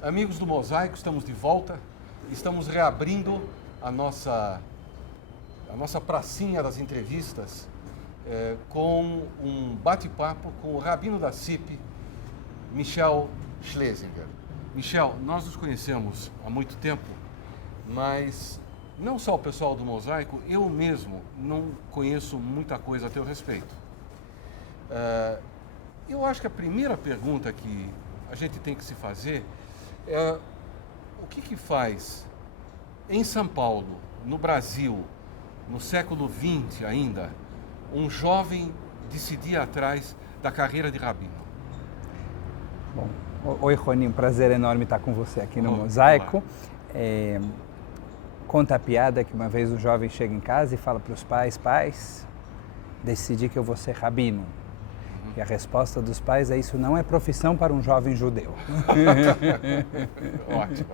Amigos do Mosaico, estamos de volta. Estamos reabrindo a nossa pracinha das entrevistas com um bate-papo com o rabino da CIP, Michel Schlesinger. Michel, nós nos conhecemos há muito tempo, mas não só o pessoal do Mosaico, eu mesmo não conheço muita coisa a teu respeito. Eu acho que a primeira pergunta que a gente tem que se fazer é o que faz em São Paulo, no Brasil, no século XX ainda, um jovem decidir atrás da carreira de rabino? Bom, oi Rony, um prazer enorme estar com você aqui no Mosaico. Conta a piada que uma vez um jovem chega em casa e fala para os pais, decidi que eu vou ser rabino. E a resposta dos pais é: isso não é profissão para um jovem judeu. Ótimo.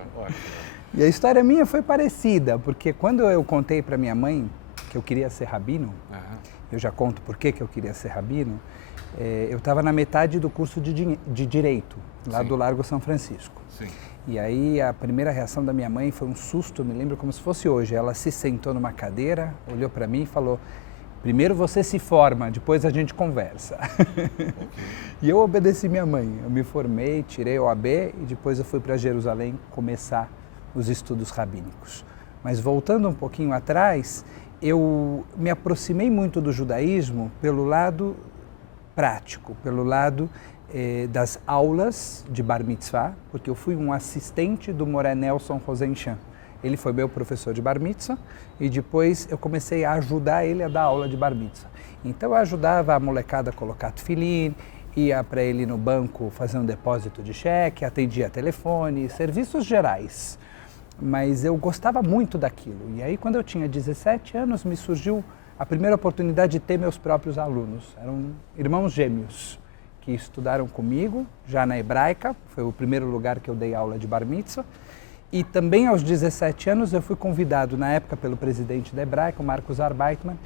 E a história minha foi parecida, porque quando eu contei para minha mãe que eu queria ser rabino, eu já conto por que eu queria ser rabino, eu estava na metade do curso de Direito, lá do Largo São Francisco. Sim. E aí a primeira reação da minha mãe foi um susto, eu me lembro como se fosse hoje. Ela se sentou numa cadeira, olhou para mim e falou: primeiro você se forma, depois a gente conversa. Okay. E eu obedeci minha mãe. Eu me formei, tirei o OAB e depois eu fui para Jerusalém começar os estudos rabínicos. Mas voltando um pouquinho atrás, eu me aproximei muito do judaísmo pelo lado prático, pelo lado das aulas de Bar Mitzvah, porque eu fui um assistente do Moré Nelson Rosenchan. Ele foi meu professor de Bar Mitzvah e depois eu comecei a ajudar ele a dar aula de Bar Mitzvah. Então eu ajudava a molecada a colocar tefilim, ia para ele no banco fazer um depósito de cheque, atendia telefone, serviços gerais. Mas eu gostava muito daquilo. E aí quando eu tinha 17 anos me surgiu a primeira oportunidade de ter meus próprios alunos. Eram irmãos gêmeos que estudaram comigo, já na hebraica, foi o primeiro lugar que eu dei aula de Bar Mitzvah. E também aos 17 anos eu fui convidado, na época, pelo presidente da Hebraica, o Marcos Arbeitman,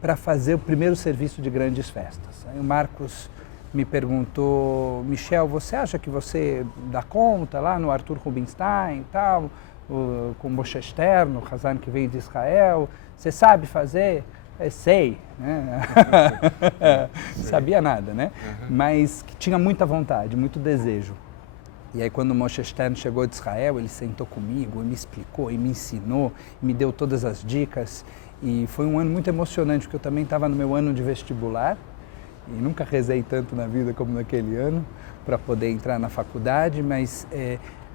para fazer o primeiro serviço de grandes festas. Aí o Marcos me perguntou: Michel, você acha que você dá conta lá no Arthur Rubinstein e tal, com o Moshe Stern, o Hazan que veio de Israel, você sabe fazer? Sei, né? Sabia nada, né? Mas que tinha muita vontade, muito desejo. E aí quando o Moshe Stern chegou de Israel, ele sentou comigo, me explicou, e me ensinou, me deu todas as dicas. E foi um ano muito emocionante, porque eu também estava no meu ano de vestibular, e nunca rezei tanto na vida como naquele ano, para poder entrar na faculdade, mas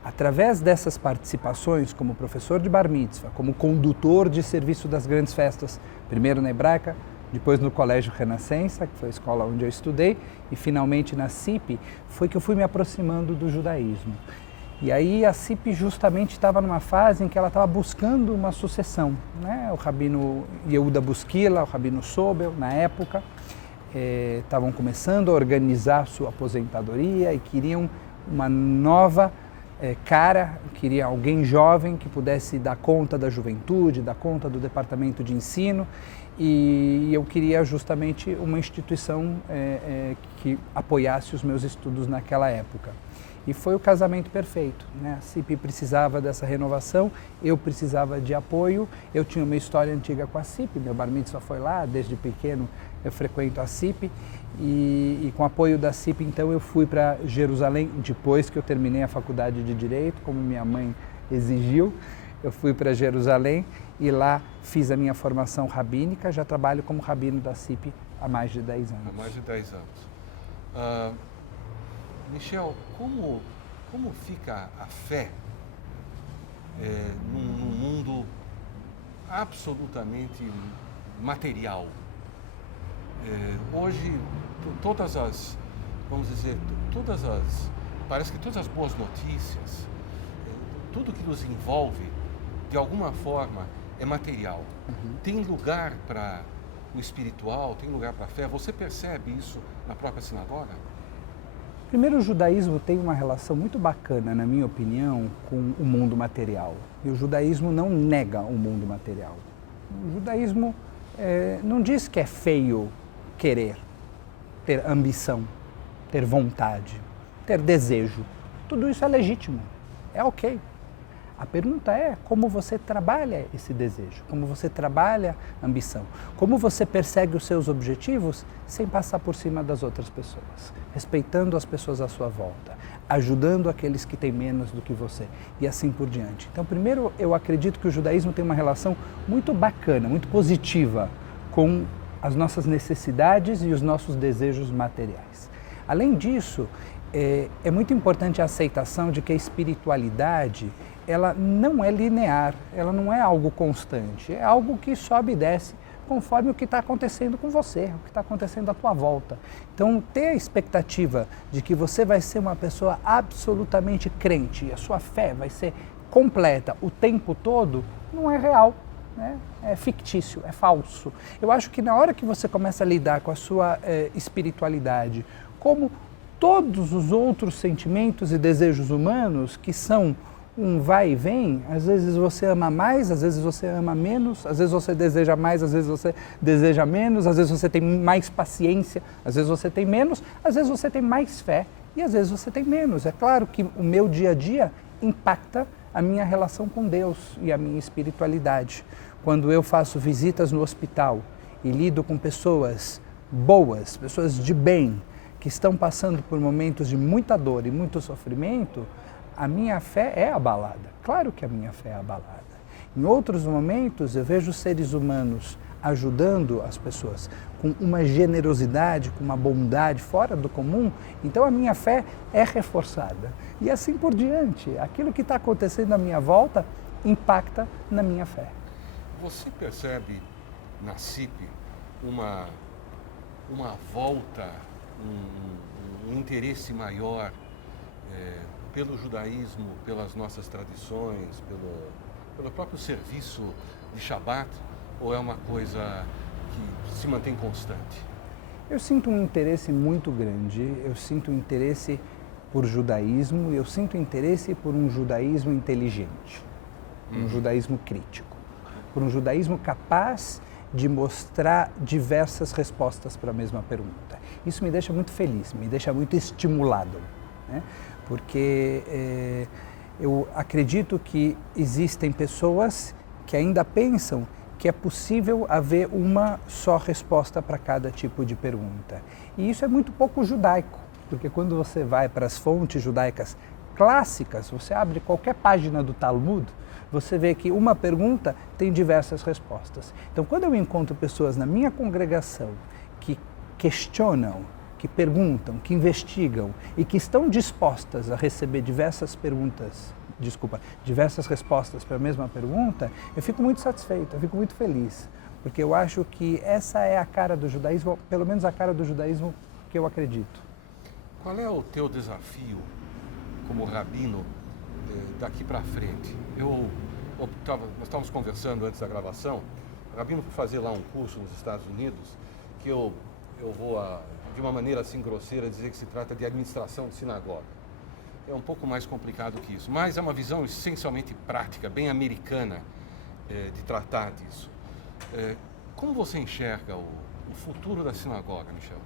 através dessas participações como professor de Bar Mitzvah, como condutor de serviço das grandes festas, primeiro na Hebraica, depois no Colégio Renascença, que foi a escola onde eu estudei, e finalmente na CIP, foi que eu fui me aproximando do judaísmo. E aí a CIP justamente estava numa fase em que ela estava buscando uma sucessão, né? O rabino Yehuda Buskila, o rabino Sobel, na época, estavam começando a organizar sua aposentadoria e queriam uma nova queria alguém jovem que pudesse dar conta da juventude, dar conta do departamento de ensino. E eu queria justamente uma instituição que apoiasse os meus estudos naquela época. E foi o casamento perfeito, né? A CIP precisava dessa renovação, eu precisava de apoio, eu tinha uma história antiga com a CIP, meu bar mitzvah foi lá, desde pequeno eu frequento a CIP, e com o apoio da CIP, então, eu fui para Jerusalém, depois que eu terminei a faculdade de Direito, como minha mãe exigiu. Eu fui para Jerusalém e lá fiz a minha formação rabínica, já trabalho como rabino da CIP há mais de 10 anos. Há mais de 10 anos. Michel, como fica a fé num mundo absolutamente material? Hoje, parece que todas as boas notícias, tudo que nos envolve, de alguma forma, é material. Tem lugar para o espiritual, tem lugar para a fé? Você percebe isso na própria sinagoga? Primeiro, o judaísmo tem uma relação muito bacana, na minha opinião, com o mundo material. E o judaísmo não nega o mundo material. O judaísmo não diz que é feio querer, ter ambição, ter vontade, ter desejo. Tudo isso é legítimo, é ok. A pergunta é como você trabalha esse desejo, como você trabalha a ambição, como você persegue os seus objetivos sem passar por cima das outras pessoas, respeitando as pessoas à sua volta, ajudando aqueles que têm menos do que você e assim por diante. Então, primeiro, eu acredito que o judaísmo tem uma relação muito bacana, muito positiva com as nossas necessidades e os nossos desejos materiais. Além disso, é muito importante a aceitação de que a espiritualidade ela não é linear, ela não é algo constante, é algo que sobe e desce conforme o que está acontecendo com você, o que está acontecendo à tua volta. Então, ter a expectativa de que você vai ser uma pessoa absolutamente crente, a sua fé vai ser completa o tempo todo, não é real, né? É fictício, é falso. Eu acho que na hora que você começa a lidar com a sua espiritualidade, como todos os outros sentimentos e desejos humanos que são um vai e vem, às vezes você ama mais, às vezes você ama menos, às vezes você deseja mais, às vezes você deseja menos, às vezes você tem mais paciência, às vezes você tem menos, às vezes você tem mais fé e às vezes você tem menos. É claro que o meu dia a dia impacta a minha relação com Deus e a minha espiritualidade. Quando eu faço visitas no hospital e lido com pessoas boas, pessoas de bem, que estão passando por momentos de muita dor e muito sofrimento, a minha fé é abalada. Claro que a minha fé é abalada. Em outros momentos, eu vejo seres humanos ajudando as pessoas com uma generosidade, com uma bondade fora do comum, então a minha fé é reforçada. E assim por diante, aquilo que está acontecendo à minha volta impacta na minha fé. Você percebe na CIP uma volta, um interesse maior pelo judaísmo, pelas nossas tradições, pelo próprio serviço de Shabat, ou é uma coisa que se mantém constante? Eu sinto um interesse muito grande, eu sinto um interesse por judaísmo, eu sinto interesse por um judaísmo inteligente, um judaísmo crítico, por um judaísmo capaz de mostrar diversas respostas para a mesma pergunta. Isso me deixa muito feliz, me deixa muito estimulado, né? Porque eu acredito que existem pessoas que ainda pensam que é possível haver uma só resposta para cada tipo de pergunta. E isso é muito pouco judaico, porque quando você vai para as fontes judaicas clássicas, você abre qualquer página do Talmud, você vê que uma pergunta tem diversas respostas. Então, quando eu encontro pessoas na minha congregação que questionam, que perguntam, que investigam e que estão dispostas a receber diversas respostas para a mesma pergunta, eu fico muito satisfeito, eu fico muito feliz, porque eu acho que essa é a cara do judaísmo, pelo menos a cara do judaísmo que eu acredito. Qual é o teu desafio como rabino daqui para frente? Nós estávamos conversando antes da gravação, o rabino foi fazer lá um curso nos Estados Unidos, que eu vou, de uma maneira assim grosseira, dizer que se trata de administração de sinagoga. É um pouco mais complicado que isso, mas é uma visão essencialmente prática, bem americana, de tratar disso. Como você enxerga o futuro da sinagoga, Michel?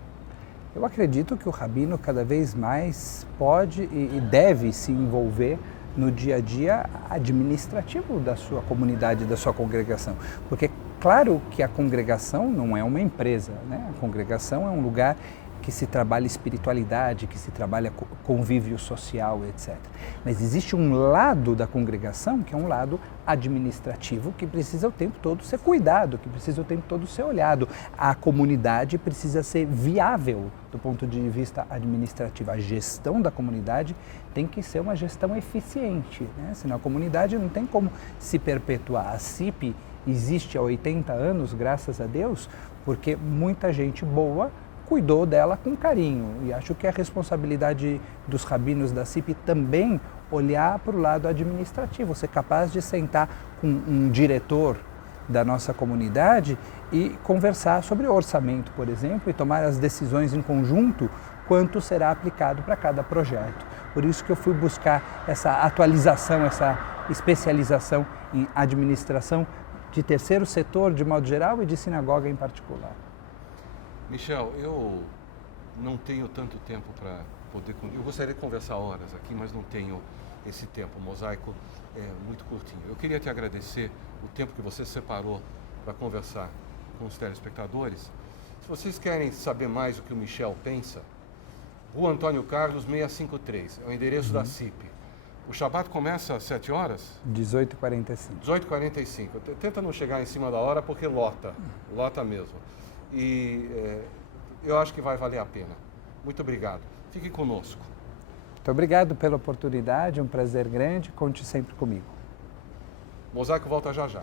Eu acredito que o rabino cada vez mais pode e deve se envolver no dia a dia administrativo da sua comunidade, da sua congregação. Porque claro que a congregação não é uma empresa, né? A congregação é um lugar que se trabalha espiritualidade, que se trabalha convívio social, etc. Mas existe um lado da congregação que é um lado administrativo que precisa o tempo todo ser cuidado, que precisa o tempo todo ser olhado. A comunidade precisa ser viável do ponto de vista administrativo. A gestão da comunidade tem que ser uma gestão eficiente, né? Senão a comunidade não tem como se perpetuar. A CIP existe há 80 anos, graças a Deus, porque muita gente boa cuidou dela com carinho, e acho que é a responsabilidade dos rabinos da CIP também olhar para o lado administrativo, ser capaz de sentar com um diretor da nossa comunidade e conversar sobre orçamento, por exemplo, e tomar as decisões em conjunto quanto será aplicado para cada projeto. Por isso que eu fui buscar essa atualização, essa especialização em administração de terceiro setor de modo geral e de sinagoga em particular. Michel, eu não tenho tanto tempo poder... Eu gostaria de conversar horas aqui, mas não tenho esse tempo. O mosaico é muito curtinho. Eu queria te agradecer o tempo que você separou para conversar com os telespectadores. Se vocês querem saber mais o que o Michel pensa, Rua Antônio Carlos 653, é o endereço da CIP. O Shabbat começa às 7 horas? 18h45. 18h45. Tenta não chegar em cima da hora porque lota mesmo. E eu acho que vai valer a pena. Muito obrigado. Fique conosco. Muito obrigado pela oportunidade, um prazer grande. Conte sempre comigo. Mosaico volta já já.